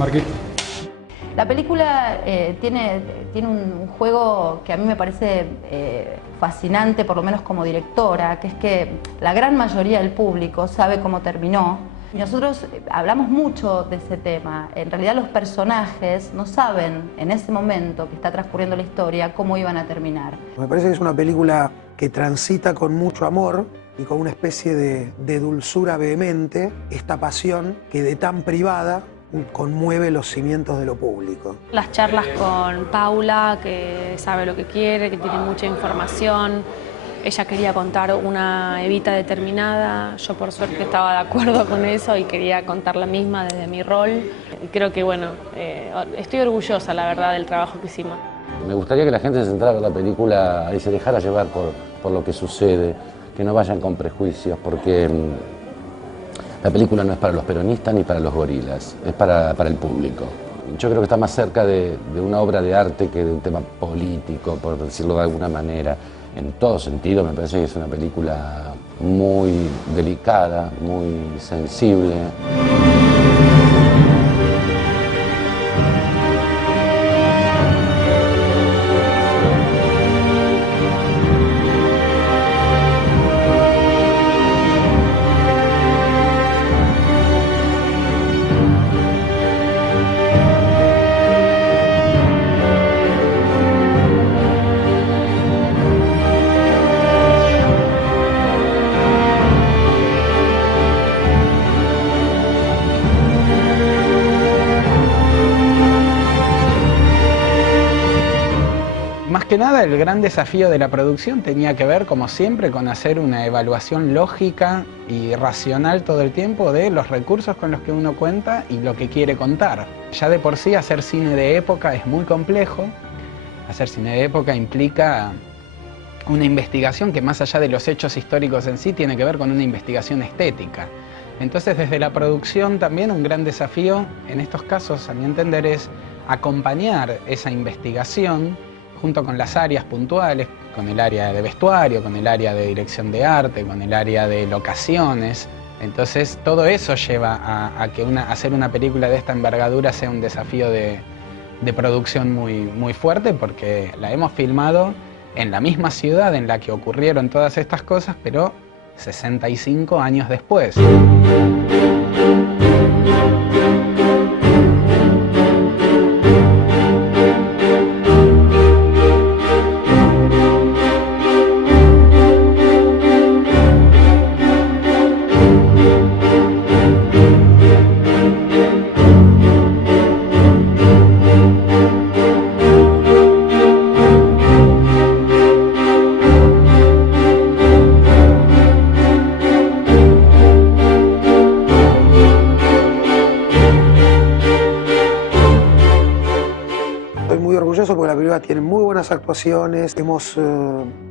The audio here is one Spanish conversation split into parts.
Marqués. La película tiene un juego que a mí me parece fascinante, por lo menos como directora, que es que la gran mayoría del público sabe cómo terminó. Y nosotros hablamos mucho de ese tema. En realidad los personajes no saben en ese momento que está transcurriendo la historia cómo iban a terminar. Me parece que es una película que transita con mucho amor y con una especie de dulzura vehemente esta pasión que de tan privada conmueve los cimientos de lo público. Las charlas con Paula, que sabe lo que quiere, que tiene mucha información. Ella quería contar una Evita determinada, yo por suerte estaba de acuerdo con eso y quería contar la misma desde mi rol. Y creo que, bueno, estoy orgullosa, la verdad, del trabajo que hicimos. Me gustaría que la gente se centrara en la película y se dejara llevar por lo que sucede, que no vayan con prejuicios, porque la película no es para los peronistas ni para los gorilas, es para el público. Yo creo que está más cerca de una obra de arte que de un tema político, por decirlo de alguna manera. En todo sentido me parece que es una película muy delicada, muy sensible. Más que nada, el gran desafío de la producción tenía que ver, como siempre, con hacer una evaluación lógica y racional todo el tiempo de los recursos con los que uno cuenta y lo que quiere contar. Ya de por sí hacer cine de época es muy complejo. Hacer cine de época implica una investigación que, más allá de los hechos históricos en sí, tiene que ver con una investigación estética. Entonces, desde la producción también un gran desafío, en estos casos, a mi entender, es acompañar esa investigación junto con las áreas puntuales, con el área de vestuario, con el área de dirección de arte, con el área de locaciones. Entonces todo eso lleva a que hacer una película de esta envergadura sea un desafío de producción muy fuerte, porque la hemos filmado en la misma ciudad en la que ocurrieron todas estas cosas, pero 65 años después. Porque la película tiene muy buenas actuaciones, hemos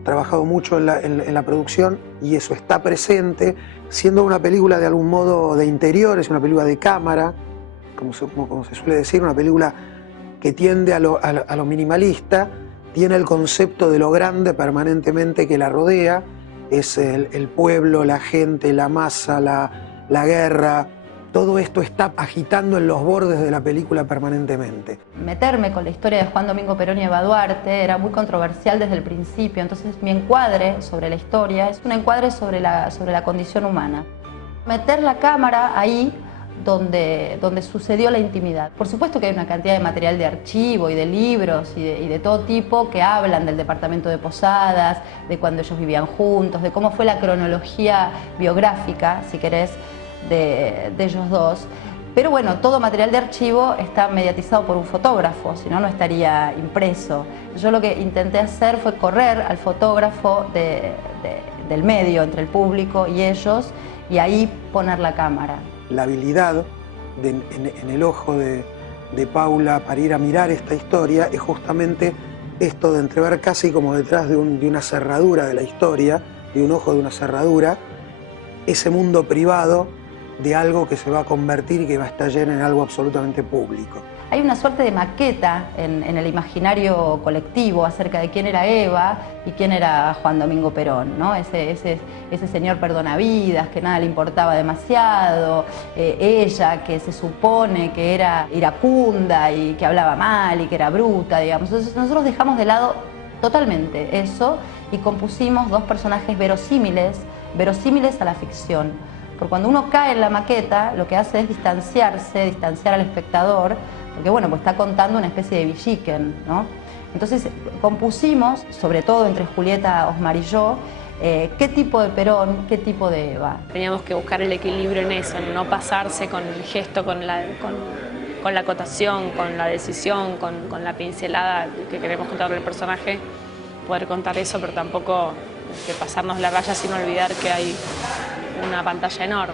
trabajado mucho en la producción y eso está presente, siendo una película de algún modo de interiores, una película de cámara, como se suele decir, una película que tiende a lo minimalista, tiene el concepto de lo grande permanentemente que la rodea, es el pueblo, la gente, la masa, la guerra. Todo esto está agitando en los bordes de la película permanentemente. Meterme con la historia de Juan Domingo Perón y Eva Duarte era muy controversial desde el principio, entonces mi encuadre sobre la historia es un encuadre sobre la condición humana. Meter la cámara ahí donde sucedió la intimidad. Por supuesto que hay una cantidad de material de archivo y de libros y de todo tipo que hablan del departamento de Posadas, de cuando ellos vivían juntos, de cómo fue la cronología biográfica, si querés, de ellos dos. Pero bueno, todo material de archivo está mediatizado por un fotógrafo, si no, no estaría impreso. Yo lo que intenté hacer fue correr al fotógrafo del medio, entre el público y ellos, y ahí poner la cámara. La habilidad en el ojo de Paula para ir a mirar esta historia es justamente esto de entrever casi como detrás de una cerradura de la historia, de un ojo de una cerradura, ese mundo privado de algo que se va a convertir y que va a estar lleno en algo absolutamente público. hay una suerte de maqueta en el imaginario colectivo acerca de quién era Eva y quién era Juan Domingo Perón, ¿no? Ese señor perdonavidas, que nada le importaba demasiado, ella que se supone que era iracunda y que hablaba mal y que era bruta, digamos. Entonces nosotros dejamos de lado totalmente eso y compusimos dos personajes verosímiles a la ficción. Porque cuando uno cae en la maqueta, lo que hace es distanciar al espectador, porque bueno, pues está contando una especie de Villiquen, ¿no? Entonces compusimos, sobre todo entre Julieta Osmar y yo, qué tipo de Perón, qué tipo de Eva. Teníamos que buscar el equilibrio en eso, en no pasarse con el gesto, con la acotación, con la decisión, con la pincelada que queremos contar del personaje, poder contar eso, pero tampoco que pasarnos la raya sin olvidar que hay una pantalla enorme.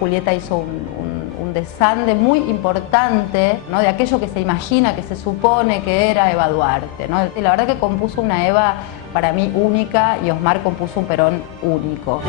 Julieta hizo un desande muy importante, ¿no? De aquello que se imagina, que se supone que era Eva Duarte, ¿no? La verdad que compuso una Eva para mí única y Osmar compuso un Perón único.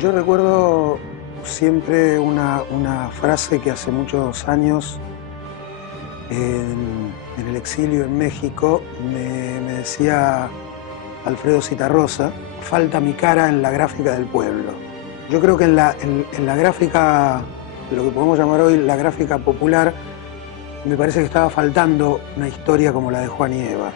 Yo recuerdo siempre una frase que hace muchos años en el exilio en México me decía Alfredo Zitarrosa: falta mi cara en la gráfica del pueblo. Yo creo que en la gráfica, lo que podemos llamar hoy la gráfica popular, me parece que estaba faltando una historia como la de Juan y Eva.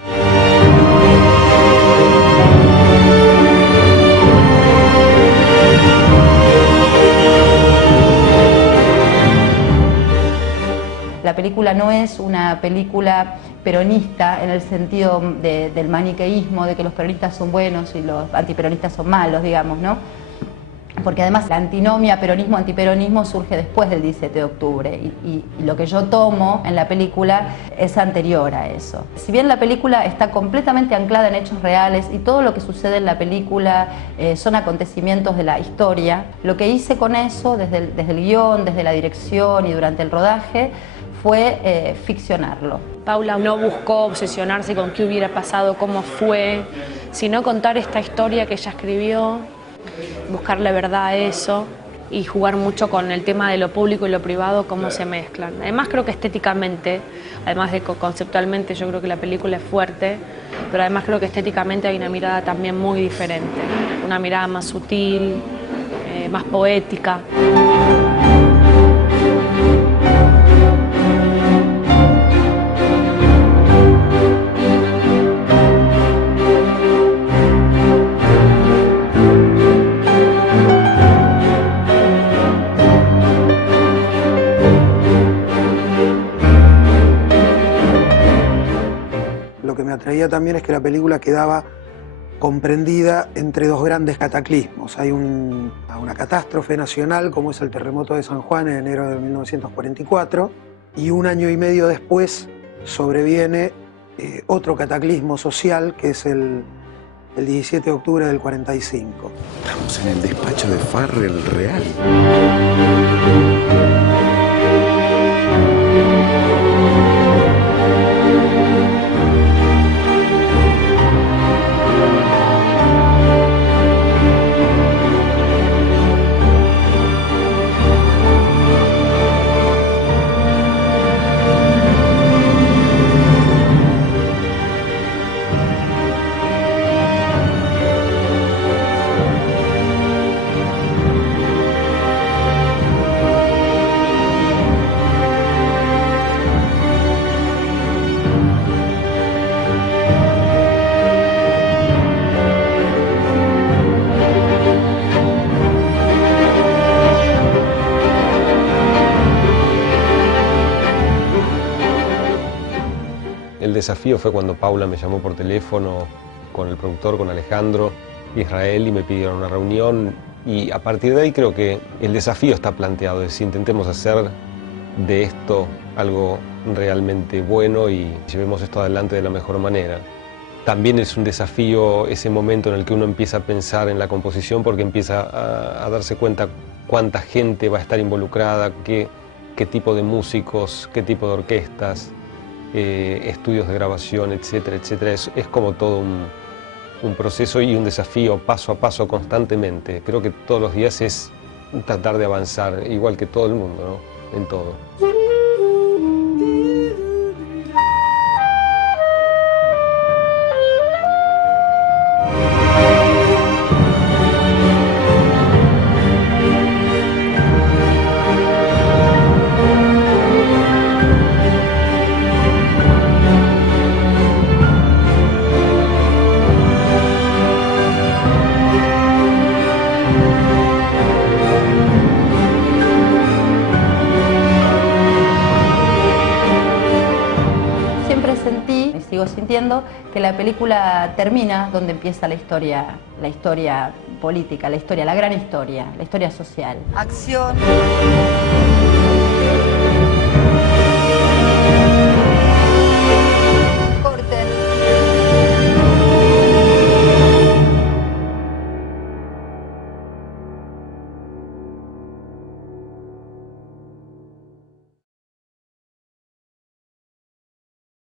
La película no es una película peronista en el sentido del maniqueísmo, de que los peronistas son buenos y los antiperonistas son malos, digamos, ¿no? Porque además la antinomia peronismo-antiperonismo surge después del 17 de octubre y lo que yo tomo en la película es anterior a eso. Si bien la película está completamente anclada en hechos reales y todo lo que sucede en la película son acontecimientos de la historia, lo que hice con eso desde el guión, desde la dirección y durante el rodaje fue ficcionarlo. Paula no buscó obsesionarse con qué hubiera pasado, cómo fue, sino contar esta historia que ella escribió, buscarle verdad a eso y jugar mucho con el tema de lo público y lo privado, cómo se mezclan. Además creo que estéticamente, además de conceptualmente, yo creo que la película es fuerte, pero además creo que estéticamente hay una mirada también muy diferente, una mirada más sutil, más poética. Lo que me atraía también es que la película quedaba comprendida entre dos grandes cataclismos. Hay una catástrofe nacional como es el terremoto de San Juan en enero de 1944 y un año y medio después sobreviene otro cataclismo social que es el 17 de octubre del 45. Estamos en el despacho de Farrell Real. El desafío fue cuando Paula me llamó por teléfono con el productor, con Alejandro Israel, y me pidieron una reunión, y a partir de ahí creo que el desafío está planteado, es decir, intentemos hacer de esto algo realmente bueno y llevemos esto adelante de la mejor manera. También es un desafío ese momento en el que uno empieza a pensar en la composición porque empieza a darse cuenta cuánta gente va a estar involucrada, qué tipo de músicos, qué tipo de orquestas, estudios de grabación, etcétera, etcétera. Es como todo un proceso y un desafío paso a paso constantemente. Creo que todos los días es tratar de avanzar, igual que todo el mundo, ¿no? En todo. Sentí, y sigo sintiendo, que la película termina donde empieza la historia política, la gran historia, la historia social. Acción.